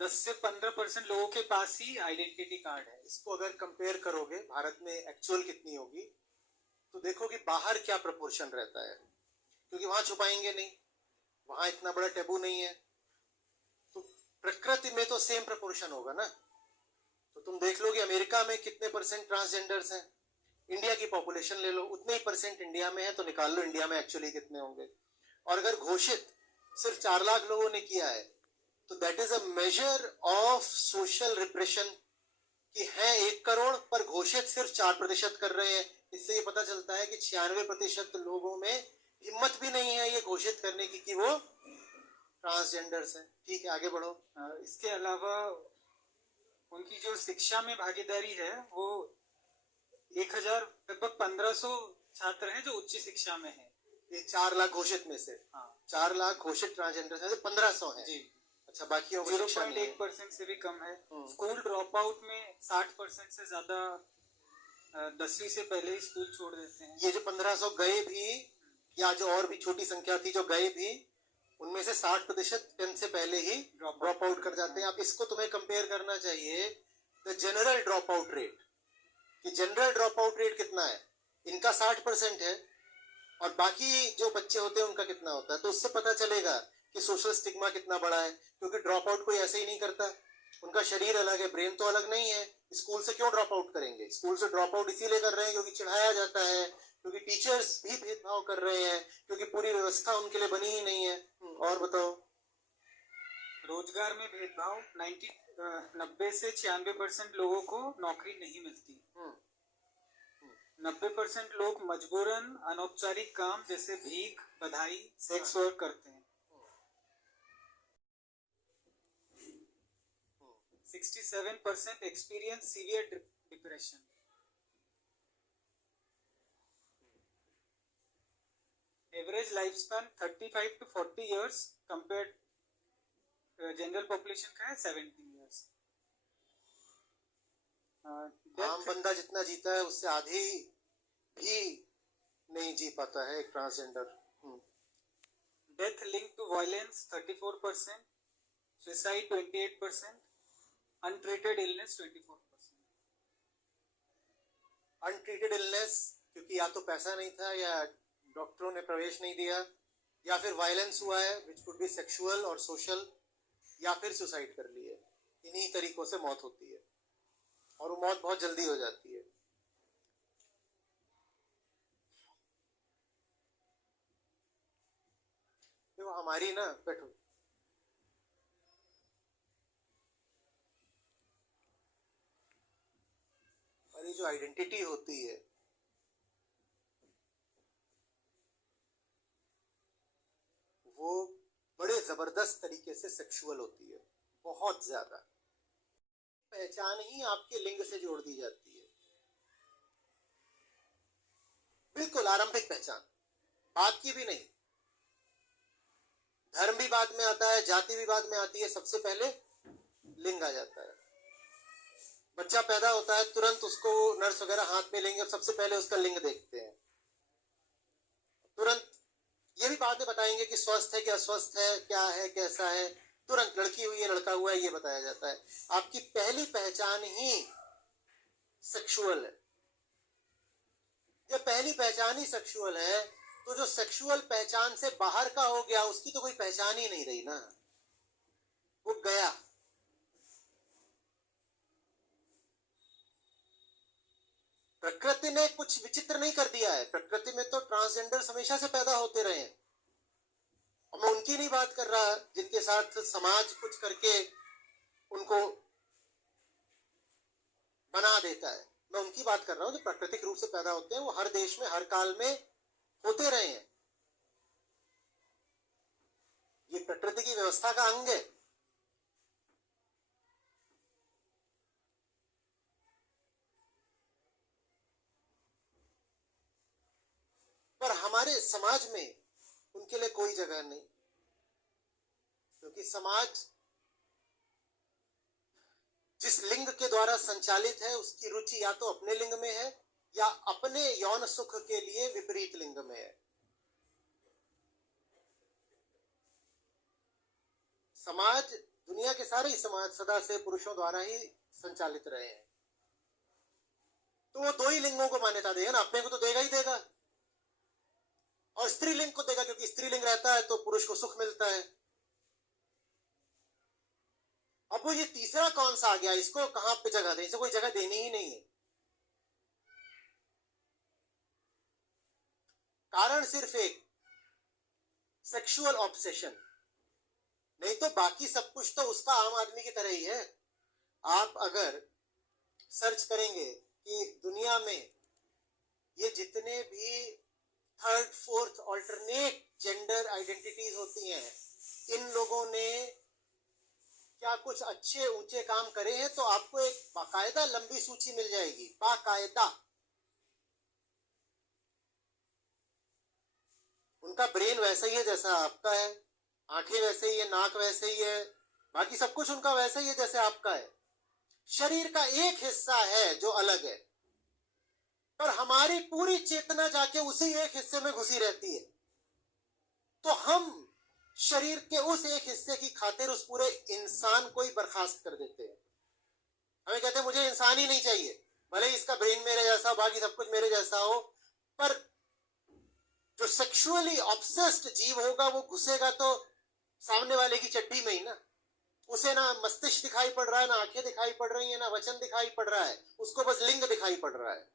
10 से 15% लोगों के पास ही आइडेंटिटी कार्ड है। इसको अगर कंपेयर करोगे भारत में एक्चुअल कितनी होगी, तो देखो कि बाहर क्या प्रपोर्शन रहता है, क्योंकि वहां छुपाएंगे नहीं, वहां इतना बड़ा टेबू नहीं है, तो प्रकृति में तो सेम प्रपोर्शन होगा ना। तो तुम देख लो कि अमेरिका में कितने परसेंट ट्रांसजेंडर्स हैं, इंडिया की पॉपुलेशन ले लो, उतने ही परसेंट इंडिया में है, तो निकाल लो इंडिया में एक्चुअली कितने होंगे। और अगर घोषित सिर्फ 4 लाख लोगों ने किया है, तो that is a measure of social repression कि है 1 करोड़ पर घोषित सिर्फ 4% कर रहे हैं। इससे ये पता चलता है कि 96% लोगों में हिम्मत भी नहीं है ये घोषित करने की कि वो ट्रांसजेंडर्स हैं। ठीक है, आगे बढ़ो। इसके अलावा उनकी जो शिक्षा में भागीदारी है वो 1000 लगभग 1500 छात्र हैं जो उच्च शिक्षा में है। ये 4 लाख घोषित में से, हाँ, 4 लाख घोषित ट्रांसजेंडर में से 1500 हैं जी। अच्छा, बाकी 0.1% से भी कम है। स्कूल ड्रॉप आउट में 60% से ज्यादा 10वीं से पहले ही स्कूल छोड़ देते हैं। ये जो 1500 गए भी, या जो और भी छोटी संख्या थी जो गए भी, उनमें से 60% 10 से पहले ही ड्रॉप आउट कर जाते हैं। अब इसको तुम्हें कंपेयर करना चाहिए the general drop out rate, कि जनरल ड्रॉप आउट रेट कितना है, इनका 60% है और बाकी जो बच्चे होते हैं उनका कितना होता है, तो उससे पता चलेगा कि सोशल स्टिग्मा कितना बड़ा है। क्योंकि ड्रॉप आउट कोई ऐसे ही नहीं करता, उनका शरीर अलग है, ब्रेन तो अलग नहीं है। स्कूल से क्यों ड्रॉप आउट करेंगे? स्कूल से ड्रॉप आउट इसीलिए कर रहे हैं क्योंकि चिढ़ाया जाता है, क्योंकि टीचर्स भी भेदभाव कर रहे हैं, क्योंकि पूरी व्यवस्था उनके लिए बनी ही नहीं है। और बताओ। रोजगार में भेदभाव 90 से 96% लोगों को नौकरी नहीं मिलती। 90% लोग मजबूरन अनौपचारिक काम जैसे भीख, बधाई, सेक्स वर्क करते हैं। 67% experience severe depression. Average lifespan 35 to 40 years compared general population का है 70 years. आम बंदा जितना जीता है उससे आधी भी नहीं जी पाता है एक transgender. Death linked to violence 34%, suicide 28%. Untreated illness 24%। Untreated illness क्योंकि या तो पैसा नहीं था, या डॉक्टरों ने प्रवेश नहीं दिया, या फिर वायलेंस हुआ है विच कुड बी सेक्सुअल और सोशल, या फिर सुसाइड कर ली है। इन्हीं तरीकों से मौत होती है और वो मौत बहुत जल्दी हो जाती है। तो हमारी ना, बैठो, हमारी जो आइडेंटिटी होती है वो बड़े जबरदस्त तरीके से सेक्सुअल होती है, बहुत ज्यादा। पहचान ही आपके लिंग से जोड़ दी जाती है, बिल्कुल आरंभिक पहचान, बात की भी नहीं। धर्म भी बाद में आता है, जाति भी बाद में आती है, सबसे पहले लिंग आ जाता है। बच्चा पैदा होता है, तुरंत उसको नर्स वगैरह हाथ में लेंगे और सबसे पहले उसका लिंग देखते हैं। तुरंत ये भी बाद में बताएंगे कि स्वस्थ है कि अस्वस्थ है, क्या है कैसा है, तुरंत लड़की हुई है लड़का हुआ है ये बताया जाता है। आपकी पहली पहचान ही सेक्सुअल है। जब पहली पहचान ही सेक्सुअल है तो जो सेक्सुअल पहचान से बाहर का हो गया उसकी तो कोई पहचान ही नहीं रही ना, वो गया। प्रकृति ने कुछ विचित्र नहीं कर दिया है, प्रकृति में तो ट्रांसजेंडर हमेशा से पैदा होते रहे हैं। और मैं उनकी नहीं बात कर रहा जिनके साथ समाज कुछ करके उनको बना देता है, मैं उनकी बात कर रहा हूं जो प्राकृतिक रूप से पैदा होते हैं। वो हर देश में हर काल में होते रहे हैं, ये प्रकृति की व्यवस्था का अंग है। पर हमारे समाज में उनके लिए कोई जगह नहीं, क्योंकि समाज जिस लिंग के द्वारा संचालित है उसकी रुचि या तो अपने लिंग में है या अपने यौन सुख के लिए विपरीत लिंग में है। समाज दुनिया के सारे ही समाज सदा से पुरुषों द्वारा ही संचालित रहे हैं, तो वो दो ही लिंगों को मान्यता देगा ना, अपने को तो देगा ही देगा, और स्त्रीलिंग को देगा, क्योंकि स्त्रीलिंग रहता है तो पुरुष को सुख मिलता है। अब वो ये तीसरा कौन सा आ गया, इसको कहां पे जगह दे, इसे कोई जगह देनी ही नहीं है। कारण सिर्फ एक, सेक्सुअल ऑब्सेशन, नहीं तो बाकी सब कुछ तो उसका आम आदमी की तरह ही है। आप अगर सर्च करेंगे कि दुनिया में ये जितने भी third fourth alternate gender identities होती हैं, इन लोगों ने क्या कुछ अच्छे ऊंचे काम करे हैं, तो आपको एक बाकायदा लंबी सूची मिल जाएगी, बाकायदा। उनका ब्रेन वैसा ही है जैसा आपका है, आंखें वैसे ही है, नाक वैसे ही है, बाकी सब कुछ उनका वैसा ही है जैसे आपका है। शरीर का एक हिस्सा है जो अलग है, पर हमारी पूरी चेतना जाके उसी एक हिस्से में घुसी रहती है। तो हम शरीर के उस एक हिस्से की खातिर उस पूरे इंसान को ही बर्खास्त कर देते हैं। हमें कहते हैं मुझे इंसान ही नहीं चाहिए, भले इसका ब्रेन मेरे जैसा, बाकी सब कुछ मेरे जैसा हो, पर जो सेक्सुअली ऑब्सेस्ड जीव होगा वो घुसेगा तो सामने वाले की चड्डी में ही ना। उसे ना मस्तिष्क दिखाई पड़ रहा है, ना आंखें दिखाई पड़ रही है, ना वचन दिखाई पड़ रहा है, उसको बस लिंग दिखाई पड़ रहा है।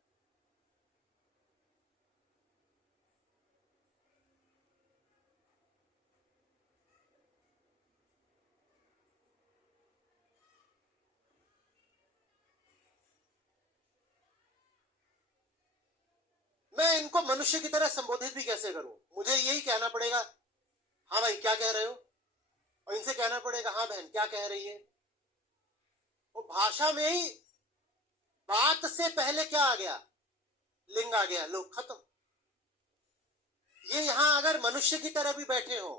मैं इनको मनुष्य की तरह संबोधित भी कैसे करूं? मुझे यही कहना पड़ेगा, हाँ भाई क्या कह रहे हो, और इनसे कहना पड़ेगा, हाँ बहन क्या कह रही है। वो भाषा में ही बात से पहले क्या आ गया, लिंग आ गया, लोग खत्म। ये यहां अगर मनुष्य की तरह भी बैठे हो,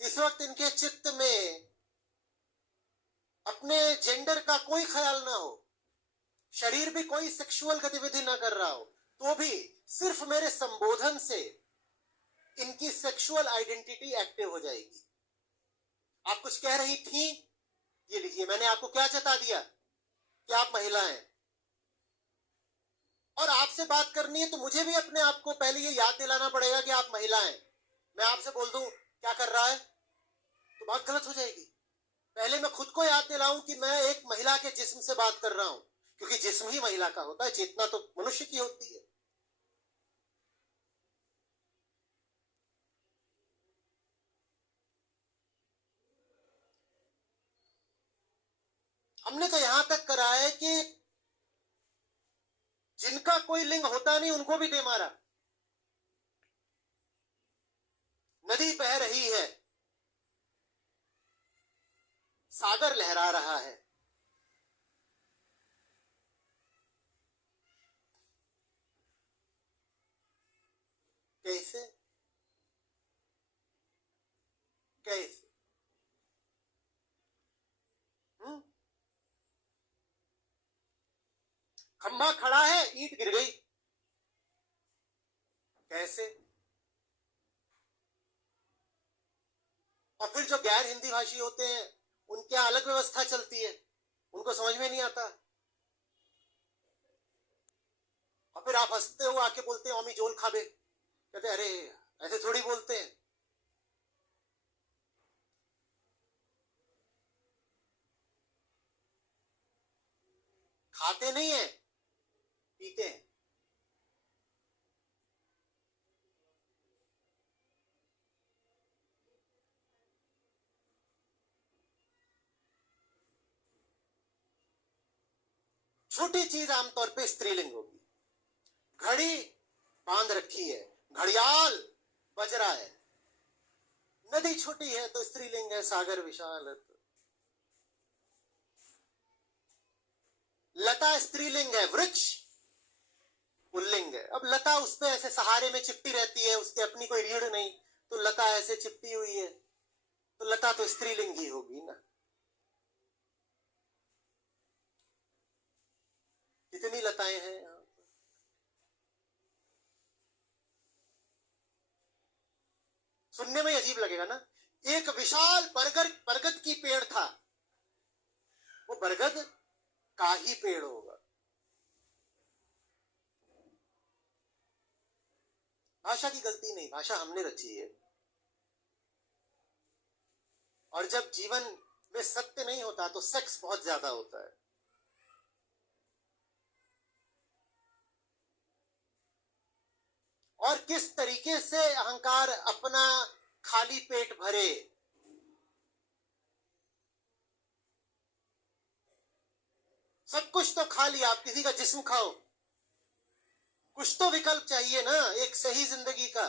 इस वक्त इनके चित्त में अपने जेंडर का कोई ख्याल ना हो, शरीर भी कोई सेक्सुअल गतिविधि ना कर रहा हो, तो भी सिर्फ मेरे संबोधन से इनकी सेक्सुअल आइडेंटिटी एक्टिव हो जाएगी। आप कुछ कह रही थी, ये लीजिए मैंने आपको क्या जता दिया कि आप महिला हैं, और आपसे बात करनी है तो मुझे भी अपने आप को पहले ये याद दिलाना पड़ेगा कि आप महिला हैं। मैं आपसे बोल दूं क्या कर रहा है तो बात गलत हो जाएगी। पहले मैं खुद को याद दिलाऊं कि मैं एक महिला के जिस्म से बात कर रहा हूं, क्योंकि जिस्म ही महिला का होता है, चेतना तो मनुष्य की होती है। हमने तो यहां तक करा है कि जिनका कोई लिंग होता नहीं उनको भी दे मारा। नदी बह रही है, सागर लहरा रहा है, कैसे कैसे खंभा खड़ा है, ईंट गिर गई, कैसे? और फिर जो गैर हिंदी भाषी होते हैं उनके अलग व्यवस्था चलती है, उनको समझ में नहीं आता, और फिर आप हंसते हो आके बोलते हैं अमी जोल खाबे, कहते अरे ऐसे थोड़ी बोलते हैं। खाते नहीं है, पीते हैं। छोटी चीज आमतौर पे स्त्रीलिंग होगी। घड़ी बांध रखी है, घड़ियाल बज रहा है, नदी छोटी है तो स्त्रीलिंग है, सागर विशाल है तो। लता स्त्रीलिंग है, वृक्ष पुल्लिंग है। अब लता उस पे ऐसे सहारे में चिपटी रहती है, उसकी अपनी कोई रीढ़ नहीं, तो लता ऐसे चिपटी हुई है, तो लता तो स्त्रीलिंग ही होगी ना। कितनी लताएं हैं यहाँ पर? सुनने में अजीब लगेगा ना एक विशाल बरगद की पेड़ था, वो बरगद का ही पेड़ होगा। भाषा की गलती नहीं, भाषा हमने रची है। और जब जीवन में सत्य नहीं होता तो सेक्स बहुत ज्यादा होता है। और किस तरीके से अहंकार अपना खाली पेट भरे। सब कुछ तो खा लिया, आप किसी का जिस्म खाओ, कुछ तो विकल्प चाहिए ना एक सही जिंदगी का।